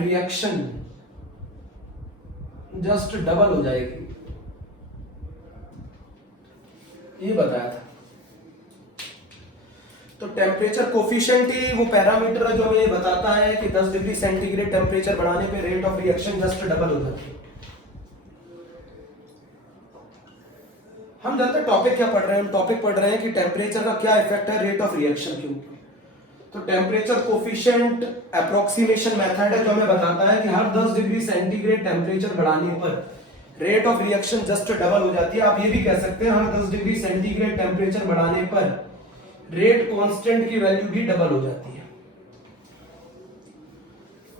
Reaction just double हो जाएगी, ये बताया था। तो टेम्परेचर कोफिशिएंट ही वो पैरामीटर है जो हमें ये बताता है कि 10 डिग्री सेंटीग्रेड टेम्परेचर बढ़ाने पे rate of reaction just double हो जाती है। हम जानते टॉपिक क्या पढ़ रहे हैं, हम टॉपिक पढ़ रहे हैं कि टेम्परेचर का क्या इफेक्ट है रेट ऑफ रिएक्शन के ऊपर। तो टेम्परेचर कोफिशिएंट अप्रोक्सीमेशन मेथड है जो हमें बताता है कि हर 10 डिग्री सेंटीग्रेड टेम्परेचर बढ़ाने पर rate of reaction just double हो जाती है। आप ये भी कह सकते हैं हर 10 डिग्री सेंटीग्रेड टेम्परेचर बढ़ाने पर रेट कांस्टेंट की वैल्यू भी डबल हो जाती है।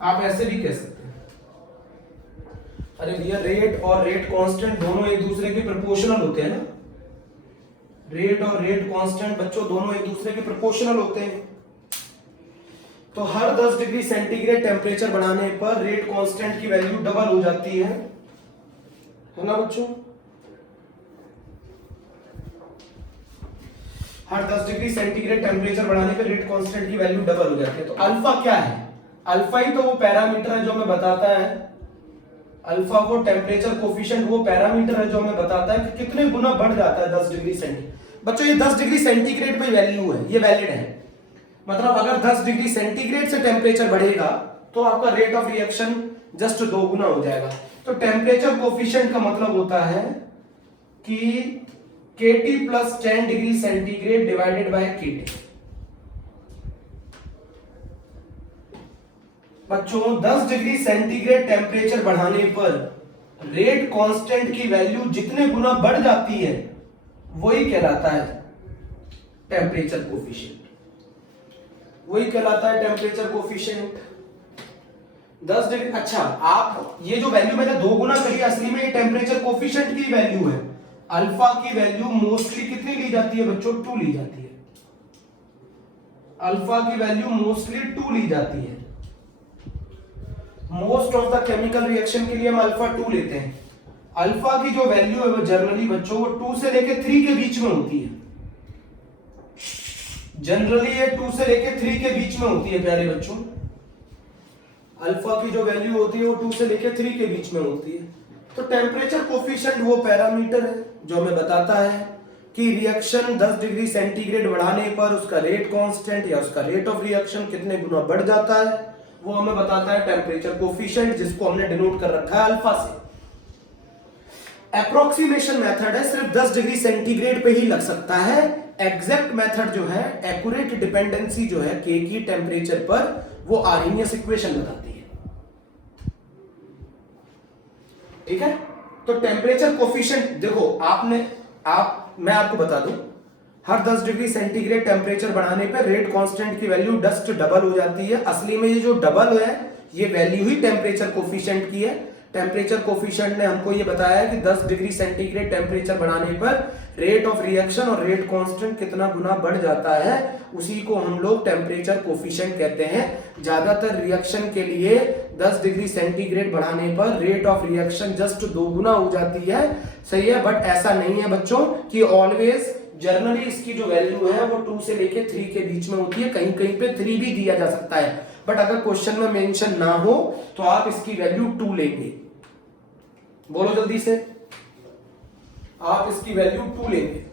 आप ऐसे भी कह सकते हैं, अरे भैया रेट और रेट कांस्टेंट दोनों एक दूसरे के प्रोपोर्शनल होते हैं ना। रेट और रेट कांस्टेंट बच्चों दोनों एक दूसरे के प्रोपोर्शनल होते हैं। तो हर 10 डिग्री सेंटीग्रेड टेम्परेचर बढ़ाने पर रेट कांस्टेंट की वैल्यू डबल हो जाती है ना बच्चों। हर 10 डिग्री सेंटीग्रेड टेम्परेचर बढ़ाने पर रेट कांस्टेंट की वैल्यू डबल हो जाती है। तो अल्फा क्या है? अल्फा ही तो वो पैरामीटर है जो हमें बताता है, अल्फा वो टेम्परेचर कोफिशिएंट वो पैरामीटर है जो हमें बताता है कि कितने गुना बढ़ जाता है 10 डिग्री सेंटीग्रेड। बच्चों ये 10 डिग्री सेंटीग्रेड पे वैल्यू है, ये वैलिड है। मतलब अगर 10 डिग्री सेंटीग्रेड से टेम्परेचर बढ़ेगा तो आपका रेट ऑफ रिएक्शन जस्ट 2 गुना हो जाएगा। तो टेम्परेचर कोफिशिएंट का मतलब होता है कि Kt plus 10 degree centigrade divided by Kt। बच्चों 10 डिग्री सेंटीग्रेड टेम्परेचर बढ़ाने पर रेट कांस्टेंट की वैल्यू जितने गुना बढ़ जाती है वही कहलाता है टेम्परेचर कोफिशिएंट, वही कहलाता है टेम्परेचर कोफिशिएंट 10 डिग्री। अच्छा, आप ये जो वैल्यू मैंने 2 गुना करी असली में ये टेम्परेचर कोफिशिएंट की वैल्यू है। अल्फा की वैल्यू मोस्टली कितनी ली जाती है बच्चों? 2 ली जाती है। अल्फा की वैल्यू मोस्टली 2 ली जाती है। Most of the chemical reaction के लिए हम अल्फा 2 लेते हैं। अल्फा की जो वैल्यू है वो जनरली बच्चों वो 2 से लेके 3 के बीच में होती है। जनरली ये 2 से लेके 3 के बीच में होती है प्यारे बच्चों। अल्फा की जो वैल्यू होती है वो 2 से लेके 3 के बीच में होती है। तो टेम्परेचर कोफिशिएंट वो पैरामीटर है जो हमें बताता है कि रिएक्शन 10 डिग्री सेंटीग्रेड बढ़ाने पर उसका रेट कांस्टेंट या उसका रेट ऑफ रिएक्शन कितने गुना बढ़ जाता है, वो हमें बताता है टेम्परेचर कोफिशिएंट, जिसको हमने डिनोट कर रखा है अल्फा से। अप्रोक्सीमेशन मेथड है, सिर्फ 10 डिग्री सेंटीग्रेड पे ही लग सकता है। एग्जैक्ट मेथड जो है, एक्यूरेट डिपेंडेंसी जो है के की टेम्परेचर पर, वो आर्हेनियस इक्वेशन बताती है। ठीक है, तो टेम्परेचर कोफिशिएंट देखो मैं आपको बता दूं, हर 10 डिग्री सेंटीग्रेड टेम्परेचर बढ़ाने पर रेट कांस्टेंट की वैल्यू जस्ट डबल हो जाती है। असली में ये जो डबल है ये वैल्यू ही टेम्परेचर कोफिशिएंट की है। टेम्परेचर कोफिशिएंट ने हमको ये बताया है कि 10 डिग्री सेंटीग्रेड टेम्परेचर बढ़ाने पर रेट ऑफ रिएक्शन और रेट कांस्टेंट कितना गुना बढ़ जाता है, उसी को हम लोग टेम्परेचर कोफिशिएंट कहते हैं। ज्यादातर रिएक्शन के लिए 10 डिग्री सेंटीग्रेड बढ़ाने पर रेट ऑफ रिएक्शन जस्ट 2 गुना हो जाती है, सही है। बट ऐसा नहीं है बच्चों कि ऑलवेज, जनरली इसकी जो वैल्यू है वो 2 से लेके 3 के बीच में होती है। कहीं कहीं पे 3 भी दिया जा सकता है, बट अगर क्वेश्चन में मेंशन ना हो तो आप इसकी वैल्यू 2 लेंगे। बोलो जल्दी से, आप इसकी वैल्यू 2 लेंगे।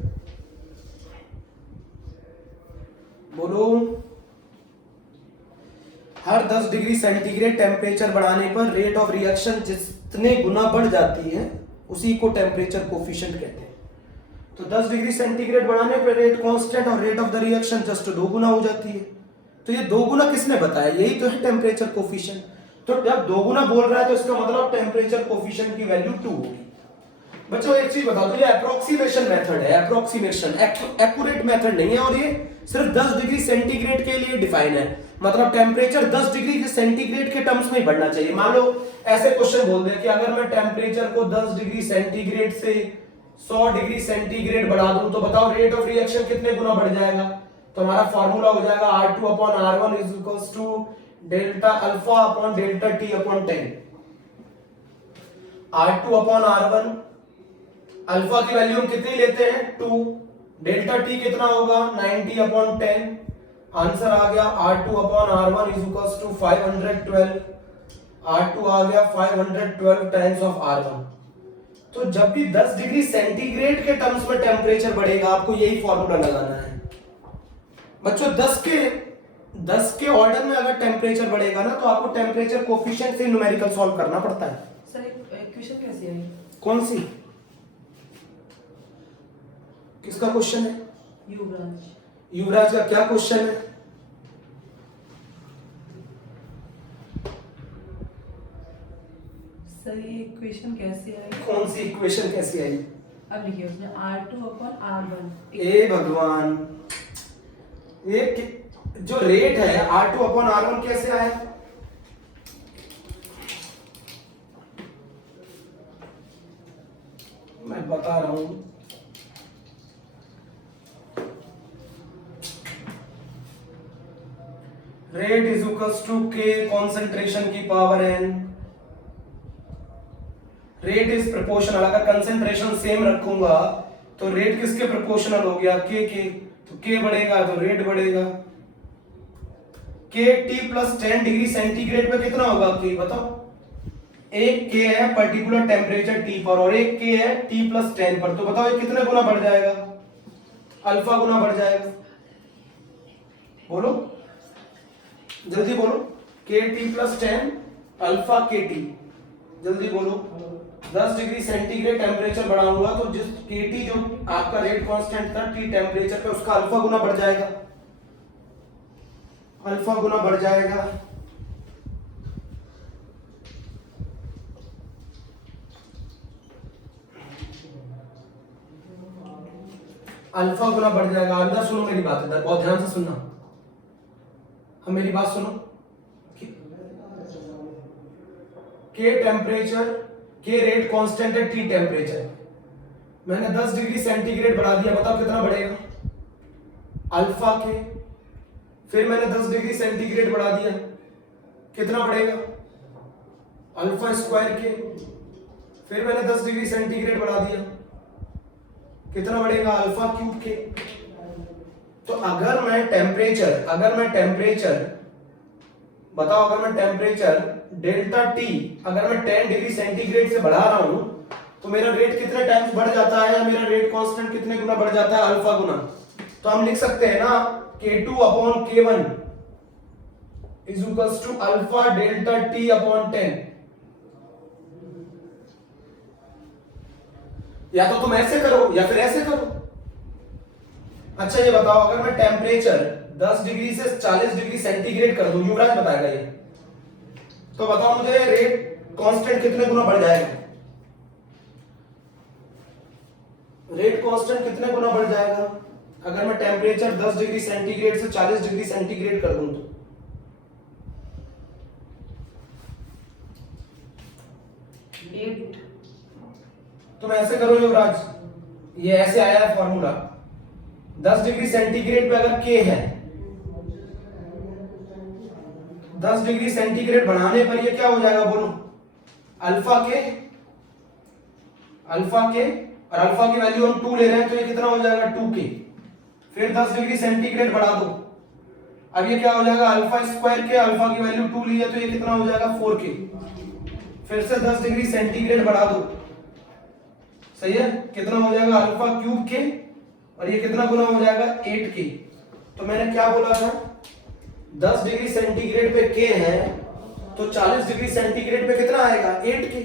बोलो, हर 10 डिग्री सेंटीग्रेड टेम्परेचर बढ़ाने पर रेट ऑफ रिएक्शन जितने गुना बढ़ जाती है उसी को टेम्परेचर कोफिशिएंट कहते हैं। तो 10 डिग्री सेंटीग्रेड बढ़ाने पर रेट कांस्टेंट और rate of the reaction just 2 गुना हो जाती है। तो ये 2 गुना किसने बताया? यही तो है टेम्परेचर कोफिशिएंट। तो जब 2 गुना बोल रहा है तो इसका मतलब टेम्परेचर कोफिशिएंट की वैल्यू 2 होगी। बच्चों एक चीज बता दो, ये अप्रोक्सीमेशन मेथड है, अप्रोक्सीमेशन एक्यूरेट मेथड नहीं है, और ये सिर्फ 10 डिग्री सेंटीग्रेड के लिए डिफाइन है। मतलब टेम्परेचर 10 डिग्री सेंटीग्रेड के टर्म्स में बढ़ना चाहिए। मान लो ऐसे क्वेश्चन बोल दे कि अगर मैं टेम्परेचर को 10 डिग्री सेंटीग्रेड से 100 डिग्री सेंटीग्रेड बढ़ा दूं तो बताओ रेट ऑफ रिएक्शन कितने गुना बढ़ जाएगा? तो हमारा फॉर्मूला हो जाएगा R2 upon R1 is equals to delta alpha upon delta T upon 10। R2 upon R1, alpha की वैल्यू हम कितनी लेते हैं? 2। डेल्टा T कितना होगा? 90 अपॉन 10। आंसर आ गया R2 upon R1 is equals to 512। R2 आ गया 512 टाइम्स ऑफ R1। तो जब भी 10 डिग्री सेंटीग्रेड के टर्म्स में टेम्परेचर बढ़ेगा आपको यही फॉर्मूला लगाना है बच्चों। 10 के ऑर्डर में अगर टेम्परेचर बढ़ेगा ना तो आपको टेम्परेचर कोफिशिएंट से न्यूमेरिकल सॉल्व करना पड़ता है। सर इक्वेशन कैसी आई? कौन सी? किसका क्वेश्चन है? युवराज। युवराज का क्या क्वेश्चन है? सर ये इक्वेशन कैसी आई? कौन सी इक्वेशन कैसी आई? अब लिखिए उसमें R2/R1। ए भगवान, ये जो रेट है R2/R1 कैसे आया? मैं बता रहा हूं। Rate is equals to K concentration की power n। Rate is proportional, अगर कंसेंट्रेशन सेम रखूंगा तो रेट किसके प्रोपोर्शनल हो गया? K के। तो K बढ़ेगा तो रेट बढ़ेगा। K T plus 10 degree centigrade पे कितना होगा K बताओ? एक K है पर्टिकुलर टेम्परेचर T पर और एक K है T प्लस 10 पर। तो बताओ ये कितने गुना बढ़ जाएगा? अल्फा गुना बढ़ जाएगा। बोलो जल्दी बोलो। K T plus 10 alpha K T, जल्दी बोलो। 10 डिग्री सेंटीग्रेड टेम्परेचर बढ़ाऊंगा तो जिस KT जो आपका रेट कांस्टेंट था T टेम्परेचर पे उसका अल्फा गुना बढ़ जाएगा। अल्फा गुना बढ़ जाएगा। अल्फा गुना बढ़ जाएगा। अंदर सुनो मेरी बात, इधर बहुत ध्यान से सुनना। हम मेरी बात सुनो। K temperature, K rate constant है T टेम्परेचर। मैंने 10 डिग्री सेंटीग्रेड बढ़ा दिया, बताओ कितना बढ़ेगा? अल्फा के। फिर मैंने 10 डिग्री सेंटीग्रेड बढ़ा दिया, कितना बढ़ेगा? अल्फा स्क्वायर के। फिर मैंने 10 डिग्री सेंटीग्रेड बढ़ा दिया, कितना बढ़ेगा? अल्फा क्यूब के। तो अगर मैं टेम्परेचर बताओ, अगर मैं टेम्परेचर डेल्टा T अगर मैं 10 डिग्री सेंटीग्रेड से बढ़ा रहा हूं तो मेरा रेट कितने टाइम्स बढ़ जाता है? मेरा रेट कांस्टेंट कितने गुना बढ़ जाता है? अल्फा गुना। तो हम लिख सकते हैं ना K2/K1 is equals to alpha delta T/10। या तो तुम ऐसे करो या फिर ऐसे करो। अच्छा ये बताओ, अगर मैं टेम्परेचर 10 डिग्री से 40 डिग्री सेंटीग्रेड कर दूं, युवराज बताएगा ये, तो बताओ मुझे रेट कांस्टेंट कितने गुना बढ़ जाएगा? रेट कांस्टेंट कितने गुना बढ़ जाएगा अगर मैं टेम्परेचर 10 डिग्री सेंटीग्रेड से 40 डिग्री सेंटीग्रेड कर दूं? तो 8। तुम ऐसे करो युवराज, ये ऐसे आया है फॉर्मूला। 10 डिग्री सेंटीग्रेड पे अगर K है, 10 डिग्री सेंटीग्रेड बढ़ाने पर ये क्या हो जाएगा बोलो? अल्फा के और अल्फा की वैल्यू हम 2 ले रहे हैं तो ये कितना हो जाएगा? 2K। फिर 10 डिग्री सेंटीग्रेड बढ़ा दो, अब ये क्या हो जाएगा? अल्फा स्क्वायर के। अल्फा की वैल्यू 2 ली है तो ये कितना हो जाएगा? 4K। फिर से 10 डिग्री सेंटीग्रेड बढ़ा दो, सही है? कितना हो जाएगा? अल्फा क्यूब के। और ये कितना गुना हो जाएगा? 8K। तो मैंने क्या बोला था? 10 डिग्री सेंटीग्रेड पे K है तो 40 डिग्री सेंटीग्रेड पे कितना आएगा? 8K।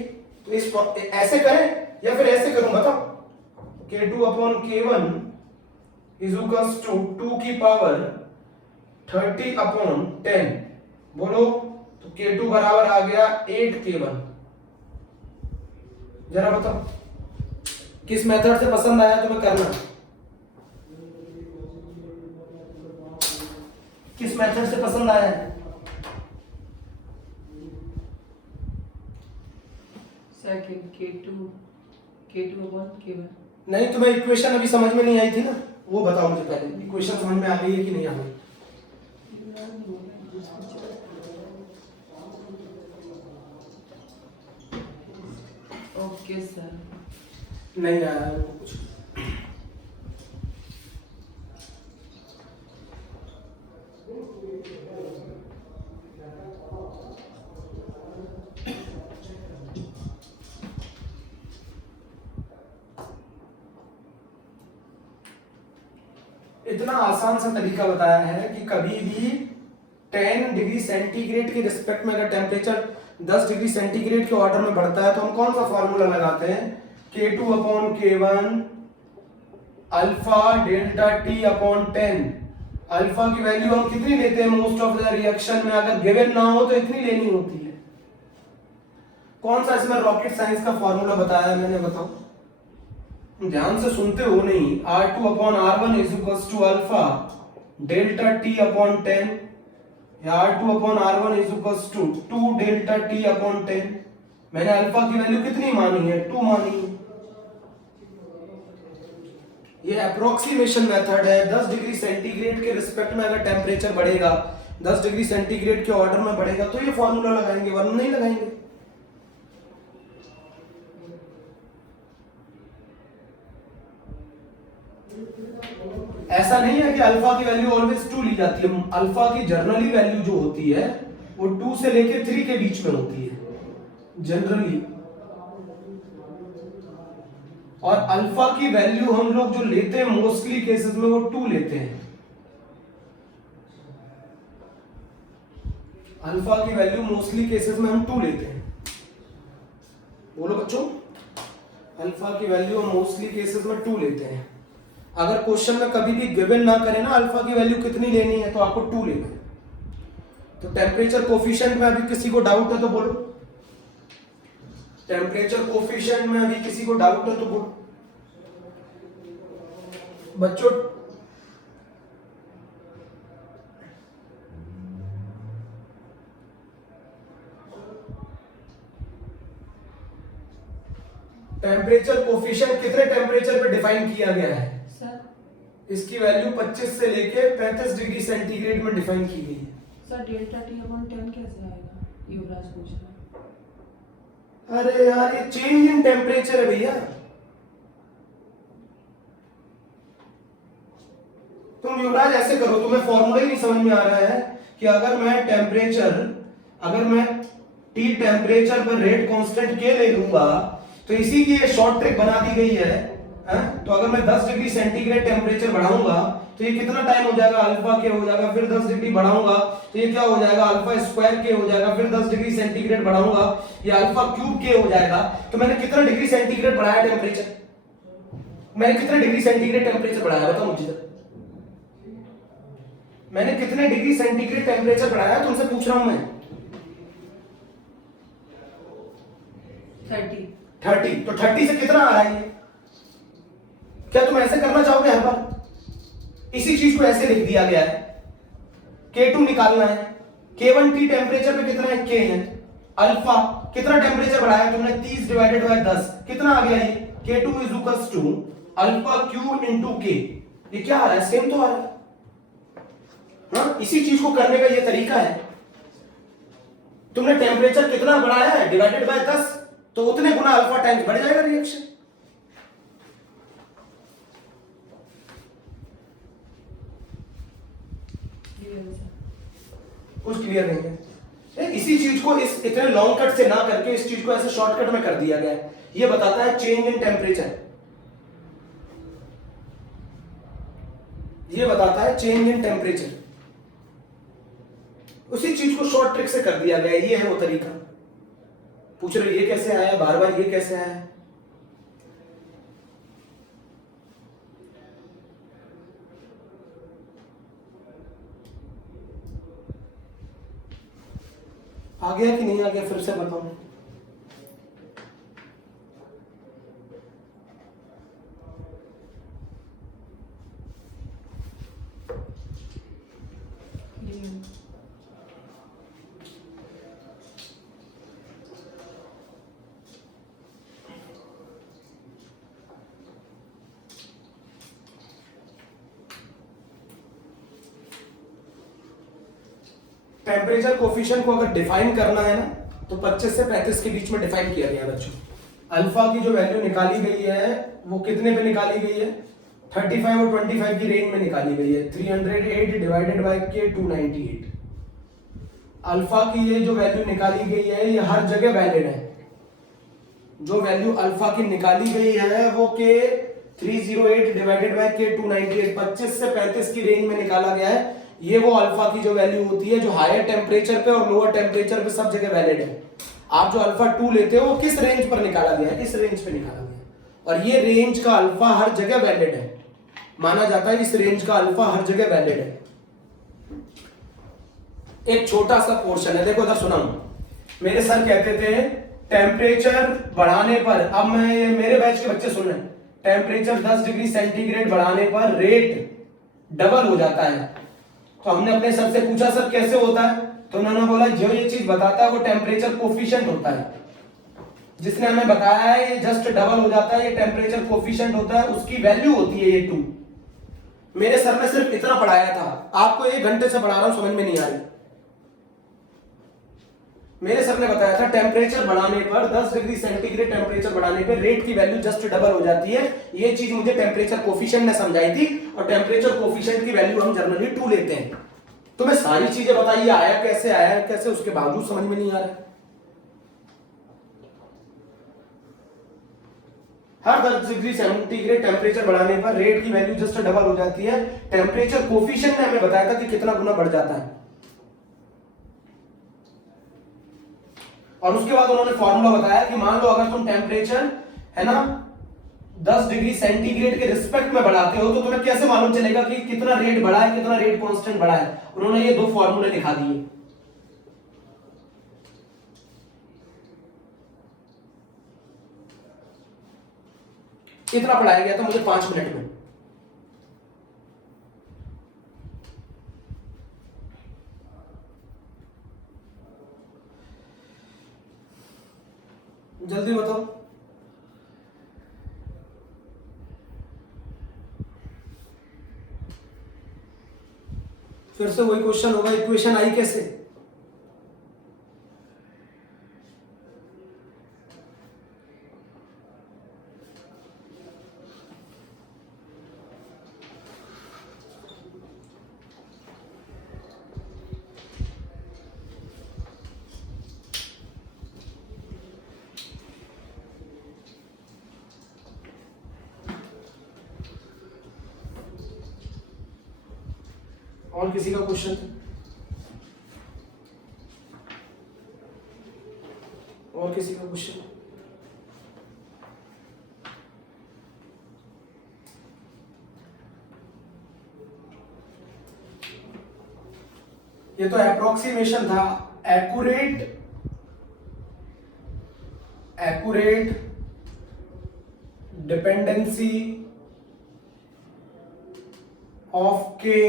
तो इस ऐसे करें या फिर ऐसे करूं बताओ? K2/K1 इज इक्वल्स टू 2 की पावर 30/10। बोलो तो K2 बराबर आ गया 8K1। जरा बताओ किस मेथड से पसंद आया तुम्हें करना? किस मेथड से पसंद आया है? Second K2/K1। नहीं, तुम्हें इक्वेशन अभी समझ में नहीं आई थी ना, वो बताओ मुझे पहले। इक्वेशन समझ में आ गई है कि नहीं आ गई? Okay sir. नहीं आया कुछ। इतना आसान सा तरीका बताया है कि कभी भी 10 डिग्री सेंटीग्रेड के रिस्पेक्ट में अगर टेम्परेचर 10 डिग्री सेंटीग्रेड के ऑर्डर में बढ़ता है तो हम कौन सा फॉर्मूला लगाते हैं, K2 upon K1 alpha delta T upon 10। Alpha की वैल्यू हम कितनी लेते हैं मोस्ट ऑफ द रिएक्शन में, अगर गिवन ना हो तो इतनी लेनी होती है। कौन सा इसमें रॉकेट साइंस का फॉर्मूला बताया है मैंने, बताओ, ध्यान से सुनते हो नहीं। R2 upon R1 is equals to alpha delta T upon 10, या R2 upon R1 is equals to 2 delta T upon 10। मैंने अल्फा की वैल्यू कितनी मानी है, 2 मानी है। ये अप्रोक्सीमेशन मेथड है। 10 डिग्री सेंटीग्रेड के रिस्पेक्ट में अगर टेम्परेचर बढ़ेगा, 10 डिग्री सेंटीग्रेड के ऑर्डर में बढ़ेगा तो ये फॉर्मूला लगाएंगे, वरना नहीं लगाएंगे। ऐसा नहीं है कि अल्फा की वैल्यू ऑलवेज 2 ली जाती है। अल्फा की जनरली वैल्यू जो होती है वो 2 से लेके 3 के बीच में होती है जनरली, और अल्फा की वैल्यू हम लोग जो लेते हैं मोस्टली केसेस में वो 2 लेते हैं। अल्फा की वैल्यू मोस्टली केसेस में हम 2 लेते हैं। बोलो बच्चों, अल्फा की वैल्यू हम मोस्टली केसेस में 2 लेते हैं। अगर क्वेश्चन में कभी भी गिवन ना करे ना अल्फा की वैल्यू कितनी लेनी है तो आपको 2 लेना है। तो टेम्परेचर कोफिशिएंट में अभी किसी को डाउट है तो बोलो, टेम्परेचर कोफिशिएंट में अभी किसी को डाउट है तो बोलो बच्चों। टेम्परेचर कोफिशिएंट कितने टेम्परेचर पे डिफाइन किया गया है सर? इसकी वैल्यू 25 से लेके 35 डिग्री सेंटीग्रेड में डिफाइन की गई है। सर डेल्टा T अपॉन 10 कैसे आएगा, युवराज पूछ रहा है। अरे यार ये चेंज इन टेम्परेचर है भैया। तुम युवराज ऐसे करो, तुम्हें फॉर्मूला ही नहीं समझ में आ रहा है कि अगर मैं T टेम्परेचर पर रेट कांस्टेंट K ले लूंगा तो इसी की ये शॉर्ट ट्रिक बना दी गई है। तो अगर मैं 10 डिग्री सेंटीग्रेड टेम्परेचर बढ़ाऊंगा तो ये कितना टाइम हो जाएगा, अल्फा के हो जाएगा, फिर 10 डिग्री बढ़ाऊंगा तो ये क्या हो जाएगा, अल्फा स्क्वायर के हो जाएगा, फिर 10 डिग्री सेंटीग्रेड बढ़ाऊंगा ये अल्फा क्यूब के हो जाएगा। तो मैंने कितना डिग्री सेंटीग्रेड बढ़ाया टेम्परेचर, मैंने कितने डिग्री सेंटीग्रेड टेम्परेचर बढ़ाया बताओ मुझे। मैंने कितने डिग्री सेंटीग्रेड टेम्परेचर बढ़ाया तुमसे पूछ रहा हूं मैं। 30। तो 30 से कितना आ रहा है, क्या तुम ऐसे करना चाहोगे हर बार? इसी चीज को ऐसे लिख दिया गया है, K2 निकालना है, K1 T टेम्परेचर पे कितना है, K है। अल्फा कितना टेम्परेचर बढ़ाया तुमने, 30 डिवाइडेड बाय 10 कितना आ गया ये, K2 is equals to alpha cube into K। ये क्या आ रहा है, सेम तो आ रहा है। हाँ, इसी चीज को करने का ये तरीका है। तुमने टेम्परेचर कितना बढ़ाया है डिवाइडेड बाय 10 तो उतने गुना अल्फा टाइम्स बढ़ जाएगा रिएक्शन। कुछ क्लियर नहीं है। इसी चीज को इस इतने लॉन्ग कट से ना करके इस चीज को ऐसे शॉर्टकट में कर दिया गया है। ये बताता है चेंज इन टेम्परेचर, ये बताता है चेंज इन टेम्परेचर। उसी चीज को शॉर्ट ट्रिक से कर दिया गया है। ये है वो तरीका। पूछ रहे ये कैसे आया, बार बार ये कैसे आया। आ गया कि नहीं आ गया, फिर से बताओ। टेम्परेचर कोफिशिएंट को अगर डिफाइन करना है ना तो 25 से 35 के बीच में डिफाइन किया गया बच्चों। अल्फा की जो वैल्यू निकाली गई है वो कितने पे निकाली गई है, 35 और 25 की रेंज में निकाली गई है। 308 डिवाइडेड बाय K 298। अल्फा की ये जो वैल्यू निकाली गई है ये हर जगह वैलिड है। जो वैल्यू अल्फा की निकाली गई है वो K 308 डिवाइडेड बाय के 298, 25 से 35 की रेंज में निकाला गया है। ये वो अल्फा की जो वैल्यू होती है जो हायर टेम्परेचर पे और लोअर टेम्परेचर पे सब जगह वैलिड है। आप जो अल्फा 2 लेते हो वो किस रेंज पर निकाला गया है? इस रेंज पे निकाला गया है। और ये रेंज का अल्फा हर जगह वैलिड है, माना जाता है इस रेंज का अल्फा हर जगह वैलिड है। एक छोटा सा पोर्शन है, देखो इधर सुनाऊं। मेरे सर कहते थे टेम्परेचर बढ़ाने पर, अब मैं मेरे बैच के बच्चे सुन रहे हैं, टेम्परेचर 10 डिग्री सेंटीग्रेड बढ़ाने पर रेट डबल हो जाता है। तो हमने अपने सर से पूछा सर कैसे होता है, तो उन्होंने बोला जो ये चीज बताता है वो टेम्परेचर कोफिशिएंट होता है। जिसने हमें बताया है ये जस्ट डबल हो जाता है, ये टेम्परेचर कोफिशिएंट होता है, उसकी वैल्यू होती है ये 2। मेरे सर ने सिर्फ इतना पढ़ाया था, आपको 1 घंटे से पढ़ा रहा हूं, समझ में नहीं आ रही। मेरे सर ने बताया था टेम्परेचर बढ़ाने पर 10 डिग्री सेंटीग्रेड टेम्परेचर बढ़ाने पर रेट की वैल्यू जस्ट डबल हो जाती है। ये चीज मुझे टेम्परेचर कोफिशिएंट ने समझाई थी, और टेम्परेचर कोफिशिएंट की वैल्यू हम जनरली 2 लेते हैं। तो मैं सारी चीजें बताइए आया कैसे, उसके बावजूद समझ में नहीं आ रहा। हर 10 डिग्री सेंटीग्रेड टेम्परेचर बढ़ाने पर रेट की वैल्यू जस्ट डबल हो जाती है। टेम्परेचर कोफिशिएंट ने हमें बताया था कि कितना गुना बढ़ जाता है। और उसके बाद उन्होंने फॉर्मूला बताया कि मान लो अगर तुम टेम्परेचर है ना 10 डिग्री सेंटीग्रेड के रिस्पेक्ट में बढ़ाते हो तो तुम्हें कैसे मालूम चलेगा कि कितना रेट बढ़ा है, कितना रेट कांस्टेंट बढ़ा है। उन्होंने ये 2 फॉर्मूले दिखा दिए। इतना पढ़ाया गया था मुझे 5 मिनट में। जल्दी बताओ। फिर से वही क्वेश्चन होगा, इक्वेशन आई कैसे? और किसी का क्वेश्चन? और किसी का क्वेश्चन? ये तो अप्रोक्सीमेशन था। एक्यूरेट डिपेंडेंसी ऑफ के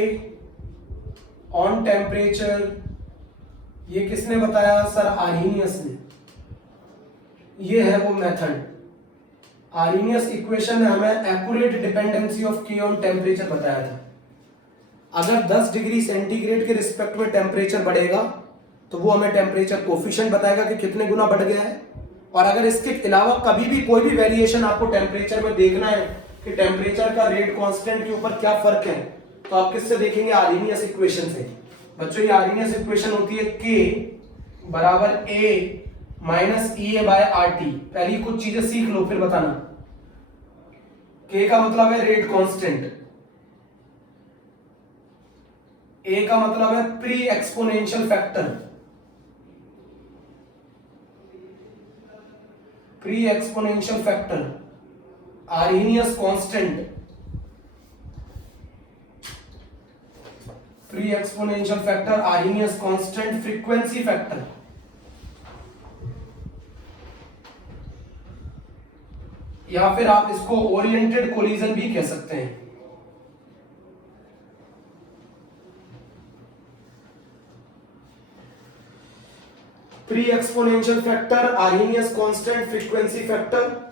ऑन टेम्परेचर, ये किसने बताया सर? आर्हीनियस ने। ये है वो मेथड। आर्हीनियस इक्वेशन ने हमें एक्यूरेट डिपेंडेंसी ऑफ के ऑन टेम्परेचर बताया था। अगर 10 डिग्री सेंटीग्रेड के रिस्पेक्ट में टेम्परेचर बढ़ेगा तो वो हमें टेम्परेचर कोफिशिएंट बताएगा कि कितने गुना बढ़ गया है। और अगर इसके अलावा कभी भी कोई भी वेरिएशन आपको टेम्परेचर में देखना है कि टेम्परेचर का रेट कांस्टेंट के ऊपर क्या फर्क है, तो आप किससे देखेंगे? आर्हीनियस इक्वेशन से। बच्चों ये आर्हीनियस इक्वेशन होती है K बराबर A minus EA by RT। पहली कुछ चीजें सीख लो फिर बताना। K का मतलब है रेट कांस्टेंट, A का मतलब है pre exponential factor. Pre exponential factor, Arrhenius constant, pre exponential factor, Arrhenius constant, frequency factor. या फिर आप इसको ओरिएंटेड कोलिजन भी कह सकते हैं। Pre exponential factor, Arrhenius constant, frequency factor,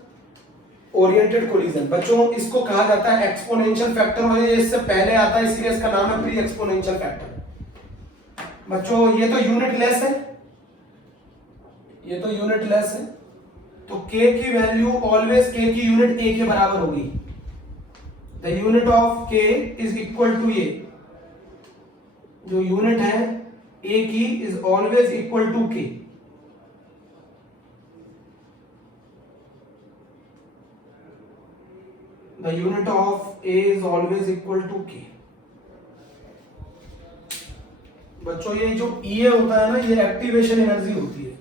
oriented collision. बच्चों इसको कहा जाता है एक्सपोनेंशियल फैक्टर, और ये इससे पहले आता है इसलिए इसका नाम है प्री एक्सपोनेंशियल फैक्टर। बच्चों ये तो यूनिट लेस है, ये तो यूनिट लेस है, तो k की वैल्यू ऑलवेज k की यूनिट a के बराबर होगी। The unit of k is equal to a, जो यूनिट है a की is always equal to k। The unit of A is always equal to K. बच्चों ये जो ई होता है ना, ये एक्टिवेशन एनर्जी होती है,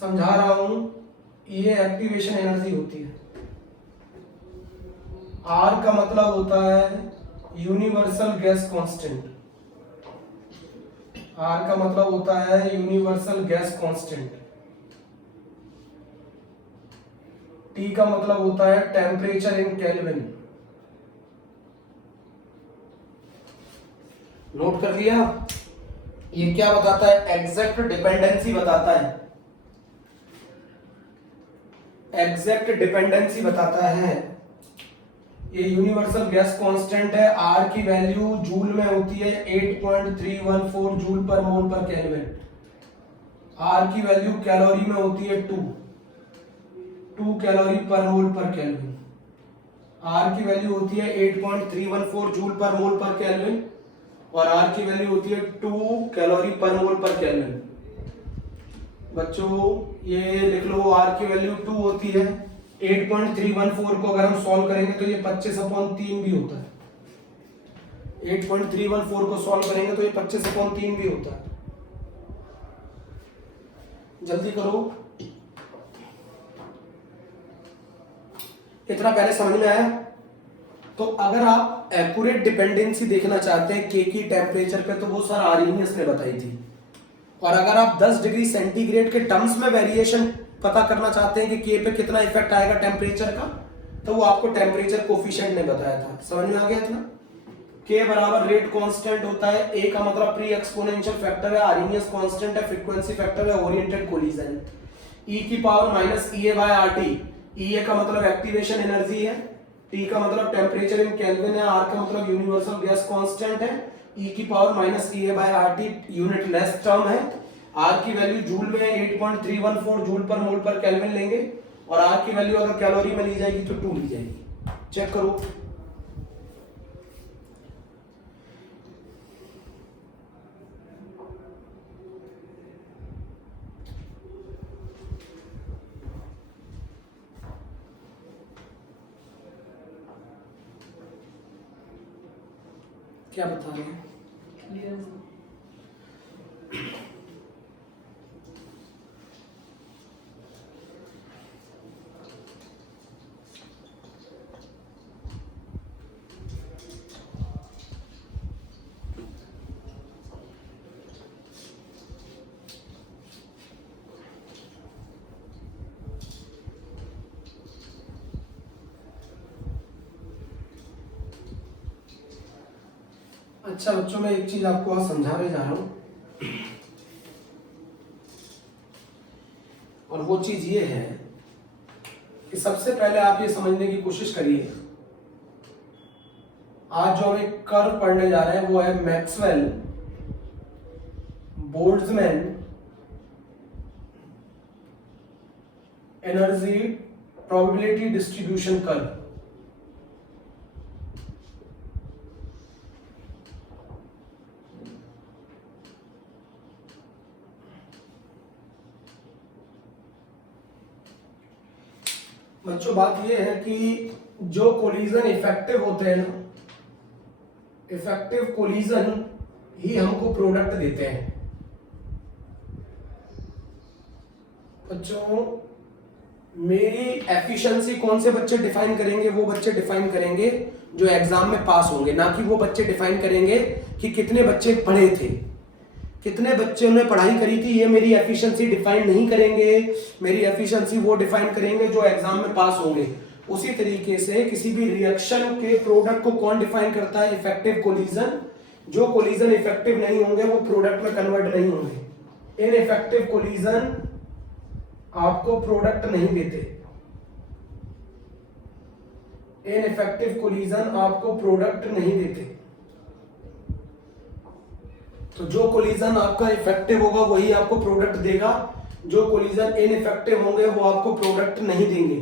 समझा रहा हूं, ये एक्टिवेशन एनर्जी होती है। आर का मतलब होता है यूनिवर्सल गैस कांस्टेंट, आर का मतलब होता है यूनिवर्सल गैस कांस्टेंट। टी का मतलब होता है टेम्परेचर इन केल्विन। नोट कर लिया? ये क्या बताता है? एग्जैक्ट डिपेंडेंसी बताता है, एग्जैक्ट डिपेंडेंसी बताता है। ये यूनिवर्सल गैस कांस्टेंट है, आर की वैल्यू जूल में होती है 8.314 joule per mole per kelvin. R की वैल्यू कैलोरी में होती है 2 कैलोरी पर मोल पर केल्विन। आर की वैल्यू होती है 8.314 joule per mole per kelvin और आर की वैल्यू होती है 2 कैलोरी पर मोल पर केल्विन। बच्चों ये लिख लो, आर की वैल्यू 2 होती है, 8.314 को अगर हम सॉल्व करेंगे तो ये 25/3 भी होता है। 8.314 को सॉल्व करेंगे तो ये 25/3 भी होता है। जल्दी करो, इतना पहले समझ में आया? तो अगर आप एक्यूरेट डिपेंडेंसी देखना चाहते हैं के की टेम्परेचर पे, तो वो सर आर्हेनियस ने बताई थी। और अगर आप 10 डिग्री सेंटीग्रेड के टर्म्स में वेरिएशन पता करना चाहते हैं कि के पे कितना इफेक्ट आएगा टेम्परेचर का, तो वो आपको टेम्परेचर कोफिशिएंट ने बताया था। समझ में आ गया इतना? के बराबर रेट कांस्टेंट होता है, ए का मतलब प्री एक्सपोनेंशियल फैक्टर है, आर्हेनियस कांस्टेंट है, फ्रीक्वेंसी फैक्टर है, ओरिएंटेड कोलिजन। ई की power minus E A by R T. E A का मतलब एक्टिवेशन एनर्जी है, टी का मतलब टेम्परेचर इन केल्विन है, आर का मतलब यूनिवर्सल गैस कांस्टेंट है, ई की power minus E A by R T unit less term है। आर की वैल्यू जूल में 8.314 joule per mole per kelvin लेंगे और आर की वैल्यू अगर कैलोरी में ली जाएगी तो 2 ली जाएगी। चेक करो। क्या बता रहे हैं? क्लियर अच्छा बच्चों, मैं एक चीज आपको आज समझाने जा रहा हूं और वो चीज ये है कि सबसे पहले आप ये समझने की कोशिश करिए, आज जो हम एक कर्व पढ़ने जा रहे हैं वो है Maxwell Boltzmann energy probability distribution curve. बच्चों बात यह है कि जो कोलिजन इफेक्टिव होते हैं ना, इफेक्टिव कोलिजन ही हमको प्रोडक्ट देते हैं। बच्चों मेरी एफिशिएंसी कौन से बच्चे डिफाइन करेंगे? वो बच्चे डिफाइन करेंगे जो एग्जाम में पास होंगे, ना कि वो बच्चे डिफाइन करेंगे कि कितने बच्चे पढ़े थे, कितने बच्चों ने पढ़ाई करी थी। ये मेरी एफिशिएंसी डिफाइन नहीं करेंगे, मेरी एफिशिएंसी वो डिफाइन करेंगे जो एग्जाम में पास होंगे। उसी तरीके से किसी भी रिएक्शन के प्रोडक्ट को कौन डिफाइन करता है? Effective collision. जो कोलिजन इफेक्टिव नहीं होंगे वो प्रोडक्ट में कन्वर्ट नहीं होंगे। इनइफेक्टिव कोलिजन आपको प्रोडक्ट नहीं देते, इनइफेक्टिव कोलिजन आपको प्रोडक्ट नहीं देते। तो जो कोलिजन आपका इफेक्टिव होगा वही आपको प्रोडक्ट देगा, जो कोलिजन इनइफेक्टिव होंगे वो आपको प्रोडक्ट नहीं देंगे।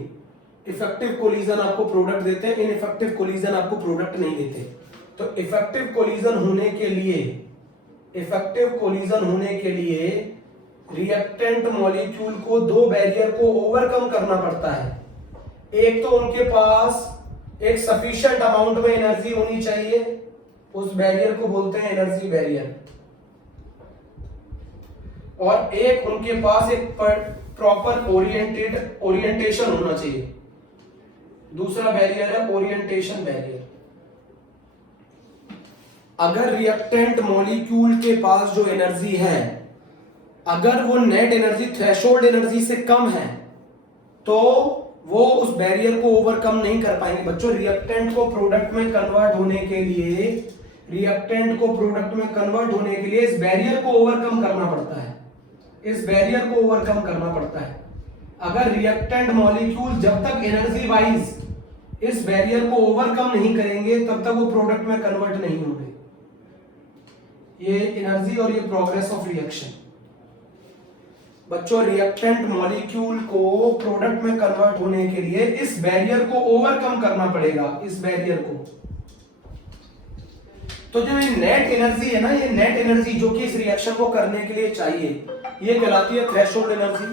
इफेक्टिव कोलिजन आपको प्रोडक्ट देते हैं, इनइफेक्टिव कोलिजन आपको प्रोडक्ट नहीं देते। तो इफेक्टिव कोलिजन होने के लिए, इफेक्टिव कोलिजन होने के लिए रिएक्टेंट मॉलिक्यूल को दो बैरियर को ओवरकम करना पड़ता है। एक तो उनके पास एक सफिशिएंट अमाउंट में एनर्जी होनी चाहिए, उस बैरियर को बोलते हैं एनर्जी बैरियर, और एक उनके पास एक प्रॉपर ओरिएंटेशन होना चाहिए। दूसरा बैरियर है ओरिएंटेशन बैरियर। अगर रिएक्टेंट मॉलिक्यूल के पास जो एनर्जी है, अगर वो नेट एनर्जी थ्रेशोल्ड एनर्जी से कम है, तो वो उस बैरियर को ओवरकम नहीं कर पाएंगे। बच्चों, रिएक्टेंट को प्रोडक्ट में कन्वर्ट होने के लिए, रिएक्टेंट को प्रोडक्ट में कन्वर्ट होने के लिए इस बैरियर को ओवरकम करना पड़ता है, इस बैरियर को ओवरकम करना पड़ता है। अगर रिएक्टेंट मॉलिक्यूल जब तक एनर्जी वाइज इस बैरियर को ओवरकम नहीं करेंगे, तब तक वो प्रोडक्ट में कन्वर्ट नहीं होंगे। ये एनर्जी और ये प्रोग्रेस ऑफ रिएक्शन। बच्चों, रिएक्टेंट मॉलिक्यूल को प्रोडक्ट में कन्वर्ट होने के लिए इस बैरियर को ओवरकम करना पड़ेगा, इस बैरियर को। तो जो ये नेट एनर्जी है ना, ये नेट एनर्जी जो कि इस रिएक्शन को करने के लिए चाहिए, ये कहलाती है थ्रेशोल्ड एनर्जी।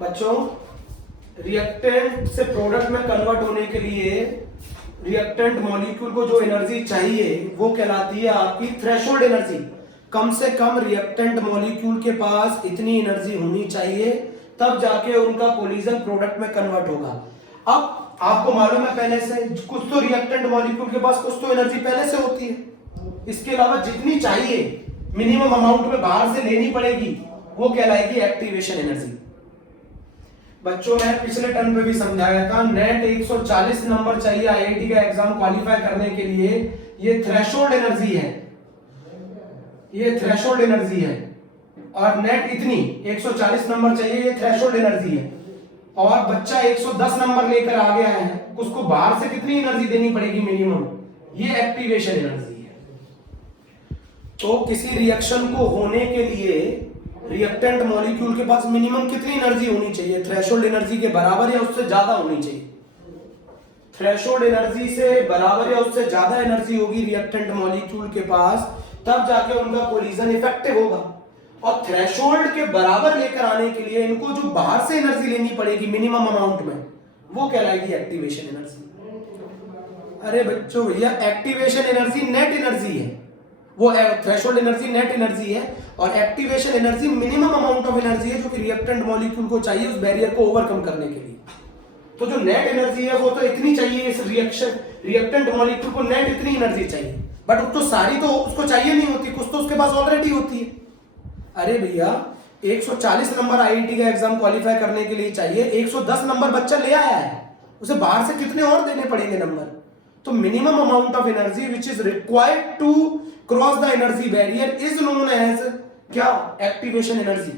बच्चों, रिएक्टेंट से प्रोडक्ट में कन्वर्ट होने के लिए रिएक्टेंट मॉलिक्यूल को जो एनर्जी चाहिए वो कहलाती है आपकी थ्रेशोल्ड एनर्जी। कम से कम रिएक्टेंट मॉलिक्यूल के पास इतनी एनर्जी होनी चाहिए, तब जाके उनका कोलिजन प्रोडक्ट में कन्वर्ट होगा। अब आपको मालूम है पहले से, कुछ तो रिएक्टेंट मॉलिक्यूल के पास कुछ तो एनर्जी पहले से होती है, इसके अलावा जितनी चाहिए मिनिमम अमाउंट में बाहर से लेनी पड़ेगी, वो कहलाएगी एक्टिवेशन एनर्जी। बच्चों, मैं पिछले टर्म पे भी समझाया था, नेट 140 नंबर चाहिए आईआईटी का एग्जाम क्वालिफाई करने के लिए। ये थ्रेशोल्ड एनर्जी है, ये थ्रेशोल्ड एनर्जी है, और नेट इतनी 140 नंबर चाहिए, ये थ्रेशोल्ड एनर्जी है। और बच्चा 110 नंबर लेकर आ गया है, उसको बाहर से कितनी एनर्जी देनी पड़ेगी मिनिमम, ये एक्टिवेशन एनर्जी है। तो किसी रिएक्शन को होने के लिए रिएक्टेंट मॉलिक्यूल के पास मिनिमम कितनी एनर्जी होनी चाहिए? थ्रेशोल्ड एनर्जी के बराबर या उससे ज्यादा होनी चाहिए। थ्रेशोल्ड एनर्जी से बराबर या उससे ज्यादा एनर्जी होगी रिएक्टेंट मॉलिक्यूल के पास, तब जाके उनका कोलिजन इफेक्टिव होगा। और थ्रेशोल्ड के बराबर लेकर आने के लिए इनको जो बाहर से एनर्जी लेनी पड़ेगी मिनिमम अमाउंट में, वो कहलाएगी एक्टिवेशन एनर्जी। अरे बच्चों, भैया एक्टिवेशन एनर्जी नेट एनर्जी है, वो थ्रेशोल्ड एनर्जी नेट एनर्जी है, और activation energy minimum amount of energy है जो कि रिएक्टेंट मॉलिक्यूल को चाहिए उस बैरियर को ओवरकम करने के लिए। तो जो नेट एनर्जी है वो तो इतनी चाहिए, इस रिएक्टेंट मॉलिक्यूल को नेट इतनी एनर्जी चाहिए, बट तो सारी तो उसको चाहिए नहीं होती, कुछ तो उसके पास ऑलरेडी होती है। अरे भैया, 140 नंबर आईआईटी का एग्जाम क्वालिफाई करने के लिए चाहिए, 110 नंबर बच्चा ले आया है, उसे बाहर से कितने और देने पड़ेंगे नंबर? तो minimum amount of energy which is required to cross the energy barrier is known as क्या? Activation energy.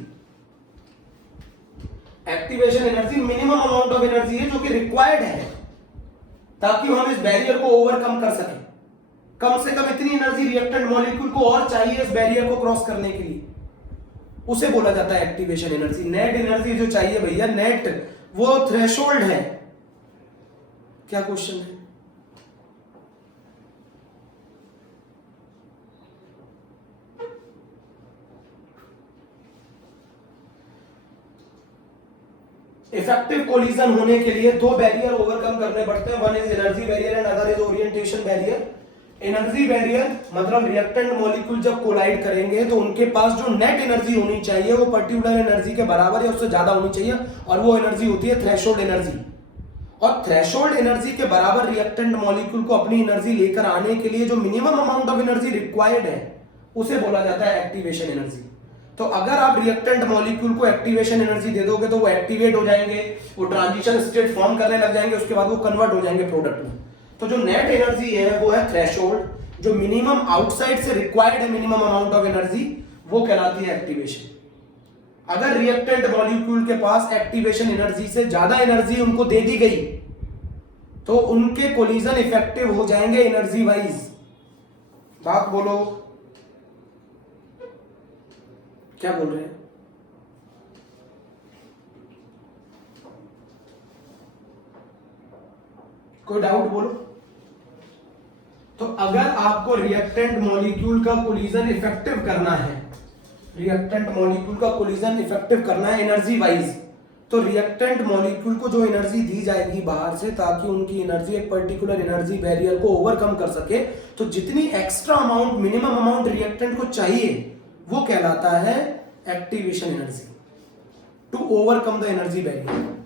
Activation energy minimum amount of energy है जो कि रिक्वायर्ड है ताकि हम इस बैरियर को ओवरकम कर सकें। कम से कम इतनी एनर्जी रिएक्टेंट मॉलिक्यूल को और चाहिए इस बैरियर को क्रॉस करने के लिए, उसे बोला जाता है एक्टिवेशन एनर्जी। नेट एनर्जी जो चाहिए भैया, नेट, वो थ्रेशोल्ड है। क्या क्वेश्चन है? इफेक्टिव कोलिजन होने के लिए दो बैरियर ओवरकम करने पड़ते हैं, one is energy barrier and other is orientation barrier. Energy barrier मतलब रिएक्टेंट मॉलिक्यूल जब कोलाइड करेंगे तो उनके पास जो नेट एनर्जी होनी चाहिए वो पर्टिकुलर एनर्जी के बराबर या उससे ज्यादा होनी चाहिए, और वो एनर्जी होती है थ्रेशोल्ड एनर्जी। और थ्रेशोल्ड एनर्जी के बराबर रिएक्टेंट मॉलिक्यूल को अपनी एनर्जी लेकर आने के लिए जो minimum amount of energy required है उसे बोला जाता है एक्टिवेशन एनर्जी। तो अगर आप रिएक्टेंट मॉलिक्यूल को एक्टिवेशन एनर्जी दे दोगे तो वो एक्टिवेट हो जाएंगे, वो ट्रांजिशन स्टेट फॉर्म करने लग जाएंगे, उसके बाद वो कन्वर्ट हो जाएंगे प्रोडक्ट में। तो जो नेट एनर्जी है वो है थ्रेशोल्ड, जो मिनिमम आउटसाइड से रिक्वायर्ड है मिनिमम अमाउंट ऑफ एनर्जी, वो कहलाती है एक्टिवेशन। अगर रिएक्टेंट मॉलिक्यूल के पास एक्टिवेशन एनर्जी से ज्यादा एनर्जी उनको दे दी गई तो उनके कोलिजन इफेक्टिव हो जाएंगे एनर्जी वाइज। बात बोलो, क्या बोल रहे हैं? कोई डाउट बोलो। तो अगर आपको रिएक्टेंट मॉलिक्यूल का कोलिजन इफेक्टिव करना है, रिएक्टेंट मॉलिक्यूल का कोलिजन इफेक्टिव करना है एनर्जी वाइज, तो रिएक्टेंट मॉलिक्यूल को जो एनर्जी दी जाएगी बाहर से ताकि उनकी एनर्जी एक पर्टिकुलर एनर्जी बैरियर को ओवरकम कर सके, तो जितनी extra amount minimum amount reactant को चाहिए वो कहलाता है activation energy to overcome the energy barrier.